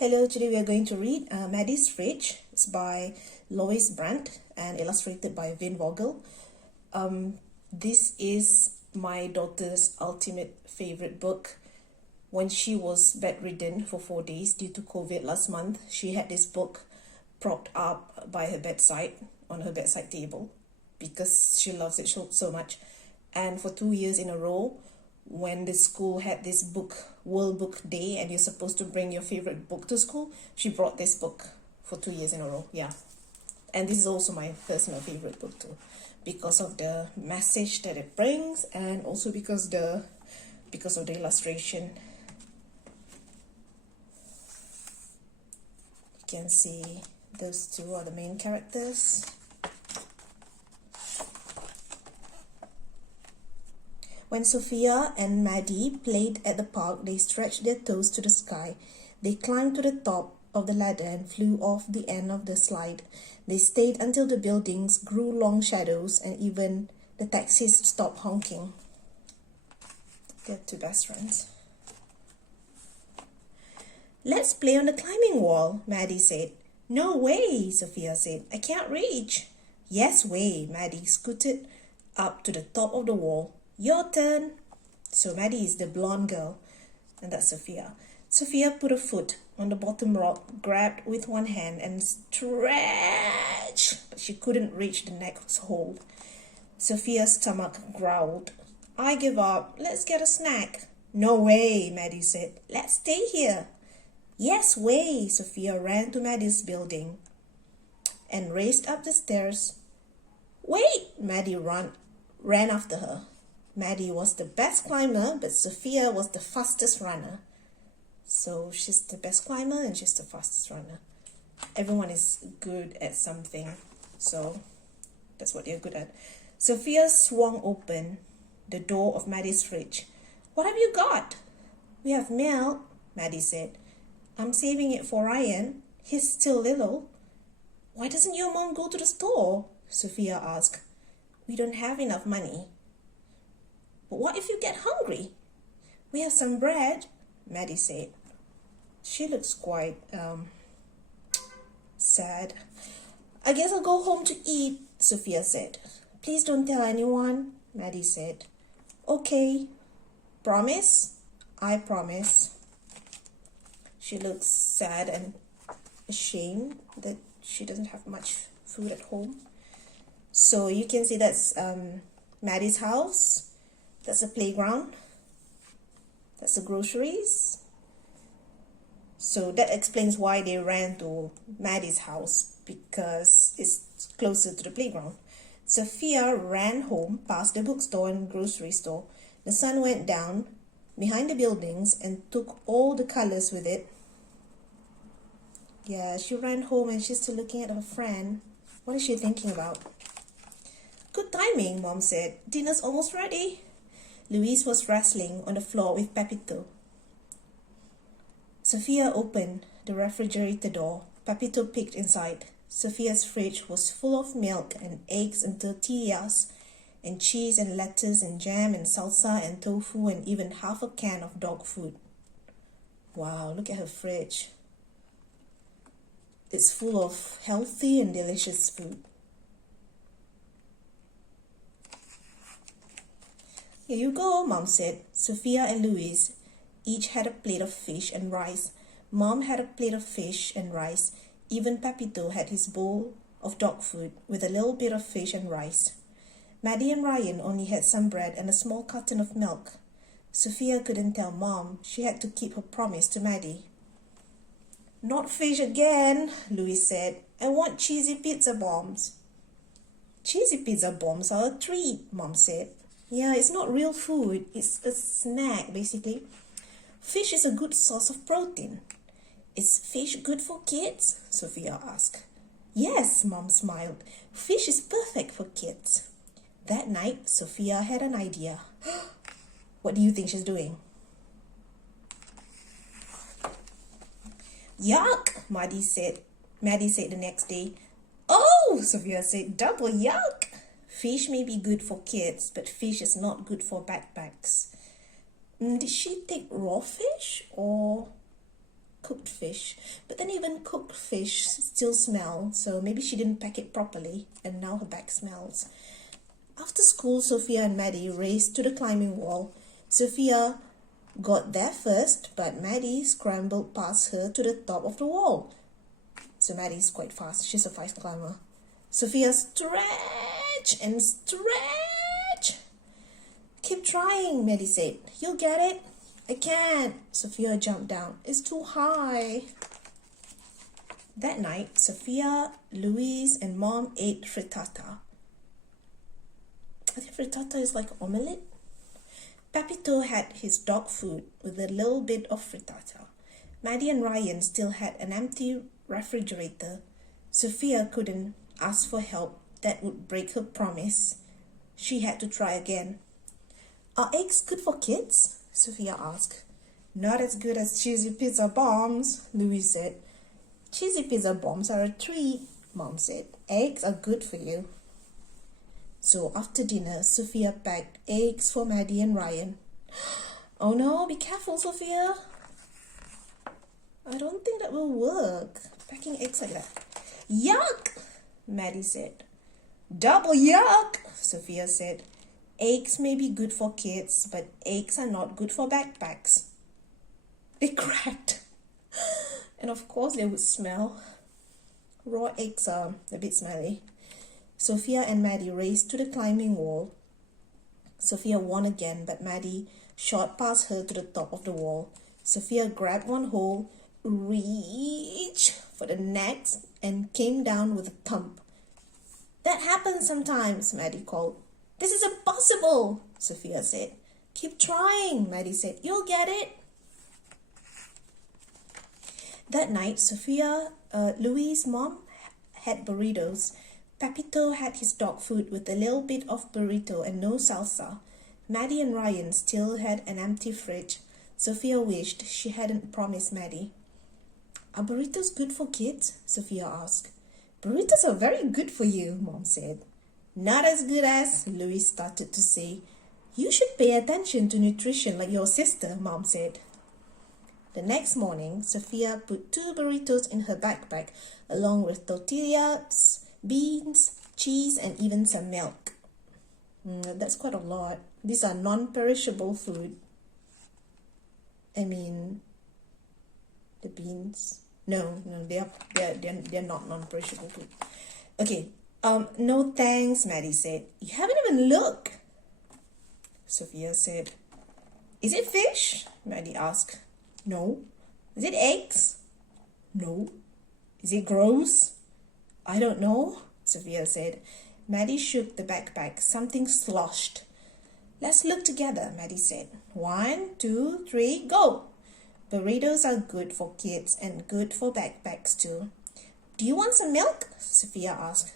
Hello, today we are going to read Maddi's Fridge. It's by Lois, Brandt, and illustrated by Vogel. This is my daughter's ultimate favorite book. When she was bedridden for 4 days due to COVID last month, she had this book propped up by her bedside, on her bedside table, because she loves it so much. And for 2 years in a row, when the school had this World Book Day, and you're supposed to bring your favorite book to school, she brought this book for 2 years in a row. Yeah, and this is also my personal favorite book too, because of the message that it brings, and also because of the illustration. You can see those two are the main characters. When Sophia and Maddi played at the park, they stretched their toes to the sky. They climbed to the top of the ladder and flew off the end of the slide. They stayed until the buildings grew long shadows and even the taxis stopped honking. They're two best friends. "Let's play on the climbing wall," Maddi said. "No way," Sophia said. "I can't reach." "Yes way," Maddi scooted up to the top of the wall. "Your turn." So Maddi is the blonde girl, and that's Sophia. Sophia put her foot on the bottom rock, grabbed with one hand and stretched, but she couldn't reach the next hold. Sophia's stomach growled. "I give up. Let's get a snack." "No way," Maddi said. "Let's stay here." "Yes way." Sophia ran to Maddi's building and raced up the stairs. "Wait!" Maddi ran after her. Maddi was the best climber, but Sophia was the fastest runner. So she's the best climber and she's the fastest runner. Everyone is good at something, so that's what they're good at. Sophia swung open the door of Maddi's fridge. "What have you got?" "We have milk," Maddi said. "I'm saving it for Ryan. He's still little." "Why doesn't your mom go to the store?" Sophia asked. "We don't have enough money." "But what if you get hungry?" "We have some bread," Maddi said. She looks quite sad. "I guess I'll go home to eat," Sophia said. "Please don't tell anyone," Maddi said. "Okay. Promise?" "I promise." She looks sad and ashamed that she doesn't have much food at home. So you can see that's Maddi's house. That's a playground. That's the groceries. So that explains why they ran to Maddi's house, because it's closer to the playground. Sophia ran home past the bookstore and grocery store. The sun went down behind the buildings and took all the colors with it. Yeah, she ran home and she's still looking at her friend. What is she thinking about? "Good timing," Mom said. "Dinner's almost ready." Lois was wrestling on the floor with Pepito. Sophia opened the refrigerator door. Pepito peeked inside. Sophia's fridge was full of milk and eggs and tortillas and cheese and lettuce and jam and salsa and tofu and even half a can of dog food. Wow, look at her fridge. It's full of healthy and delicious food. "Here you go," Mom said. Sophia and Lois each had a plate of fish and rice. Mom had a plate of fish and rice. Even Pepito had his bowl of dog food with a little bit of fish and rice. Maddi and Ryan only had some bread and a small carton of milk. Sophia couldn't tell Mom. She had to keep her promise to Maddi. "Not fish again," Lois said. "I want cheesy pizza bombs." "Cheesy pizza bombs are a treat," Mom said. "Yeah, it's not real food. It's a snack, basically. Fish is a good source of protein." "Is fish good for kids?" Sophia asked. "Yes," Mom smiled. "Fish is perfect for kids." That night, Sophia had an idea. What do you think she's doing? "Yuck," Maddi said the next day. "Oh," Sophia said, "double yuck. Fish may be good for kids, but fish is not good for backpacks." Did she take raw fish or cooked fish. But then even cooked fish still smell, so maybe she didn't pack it properly, and now her bag smells. After school, Sophia and Maddi raced to the climbing wall. Sophia got there first, but Maddi scrambled past her to the top of the wall. So Maddi is quite fast. She's a fast climber. Sophia stretch and stretch. Keep trying, Maddi said. You'll get it. I can't. Sophia jumped down. It's too high. That night, Sophia, Lois, and Mom ate frittata. I think frittata is like omelette. Papito had his dog food with a little bit of frittata. Maddi and Ryan still had an empty refrigerator. Sophia couldn't ask for help. That would break her promise. She had to try again. Are eggs good for kids? Sophia asked. Not as good as cheesy pizza bombs, Louis said. Cheesy pizza bombs are a treat, Mom said. Eggs are good for you. So after dinner, Sophia packed eggs for Maddi and Ryan. Oh no, be careful, Sophia. I don't think that will work. Packing eggs like that. Yuck, Maddi said. Double yuck, Sophia said. Eggs may be good for kids, but eggs are not good for backpacks. They cracked. And of course they would smell. Raw eggs are a bit smelly. Sophia and Maddi raced to the climbing wall. Sophia won again, but Maddi shot past her to the top of the wall. Sophia grabbed one hole, reached for the next, and came down with a thump. That happens sometimes, Maddi called. This is impossible, Sophia said. Keep trying, Maddi said. You'll get it. That night, Louis' mom had burritos. Papito had his dog food with a little bit of burrito and no salsa. Maddi and Ryan still had an empty fridge. Sophia wished she hadn't promised Maddi. Are burritos good for kids? Sophia asked. Burritos are very good for you, Mom said. Not as good as, Louis started to say. You should pay attention to nutrition like your sister, Mom said. The next morning, Sophia put 2 burritos in her backpack, along with tortillas, beans, cheese, and even some milk. That's quite a lot. These are non-perishable food. I mean, the beans. No, they're not non-perishable food. Okay. No thanks, Maddi said. You haven't even looked. Sophia said. Is it fish? Maddi asked. No. Is it eggs? No. Is it gross? I don't know, Sophia said. Maddi shook the backpack. Something sloshed. Let's look together, Maddi said. 1, 2, 3, go! Burritos are good for kids and good for backpacks too. Do you want some milk? Sophia asked.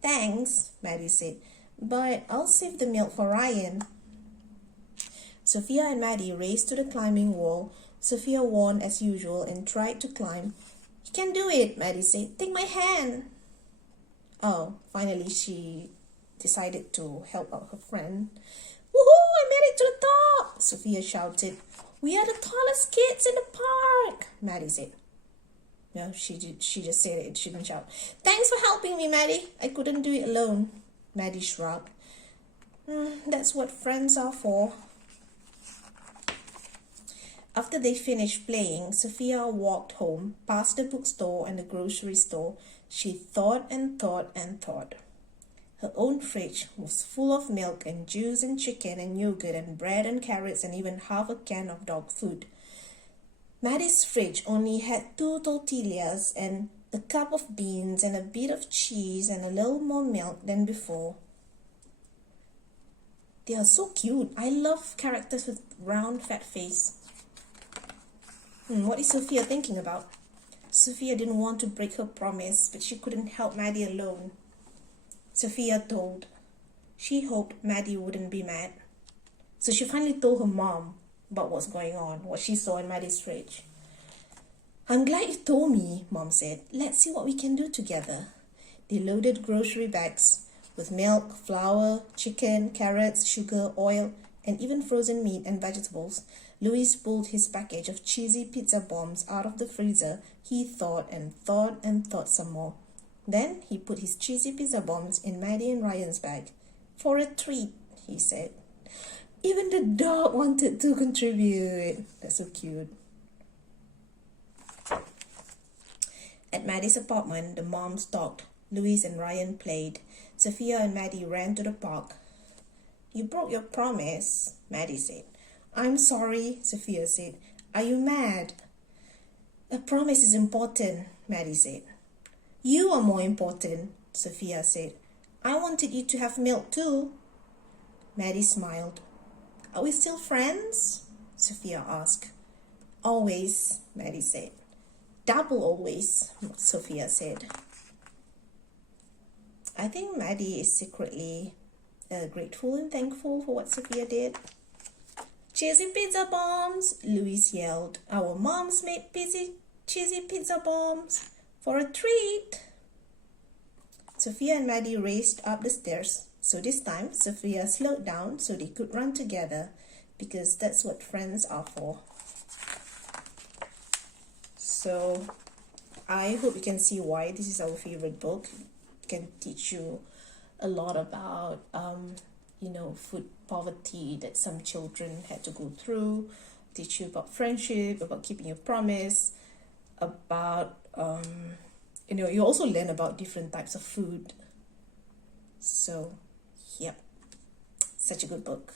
Thanks, Maddi said, but I'll save the milk for Ryan. Sophia and Maddi raced to the climbing wall. Sophia won as usual and tried to climb. You can do it, Maddi said. Take my hand. Oh, finally she decided to help out her friend. Woohoo, I made it to the top, Sophia shouted. We are the tallest kids in the park, Maddi said. No, she just said it. She didn't shout. Thanks for helping me, Maddi. I couldn't do it alone. Maddi shrugged. That's what friends are for. After they finished playing, Sophia walked home, past the bookstore and the grocery store. She thought and thought and thought. Her own fridge was full of milk and juice and chicken and yogurt and bread and carrots and even half a can of dog food. Maddi's fridge only had 2 tortillas and a cup of beans and a bit of cheese and a little more milk than before. They are so cute. I love characters with round, fat face. What is Sophia thinking about? Sophia didn't want to break her promise, but she couldn't help Maddi alone. Sophia told. She hoped Maddi wouldn't be mad. So she finally told her mom about what's going on, what she saw in Maddi's fridge. I'm glad you told me, Mom said. Let's see what we can do together. They loaded grocery bags with milk, flour, chicken, carrots, sugar, oil, and even frozen meat and vegetables. Louis pulled his package of cheesy pizza bombs out of the freezer. He thought and thought and thought some more. Then he put his cheesy pizza bombs in Maddi and Ryan's bag. For a treat, he said. Even the dog wanted to contribute. That's so cute. At Maddi's apartment, the moms talked. Louis and Ryan played. Sophia and Maddi ran to the park. You broke your promise, Maddi said. I'm sorry, Sophia said. Are you mad? A promise is important, Maddi said. You are more important, Sophia said. I wanted you to have milk too. Maddi smiled. Are we still friends? Sophia asked. Always, Maddi said. Double always, Sophia said. I think Maddi is secretly grateful and thankful for what Sophia did. Cheesy pizza bombs, Louis yelled. Our moms made cheesy pizza bombs for a treat. Sophia and Maddi raced up the stairs. So this time, Sophia slowed down so they could run together, because that's what friends are for. So I hope you can see why this is our favorite book. It can teach you a lot about food poverty that some children had to go through, teach you about friendship, about keeping your promise, about you also learn about different types of food. So yep, such a good book.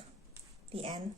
The end.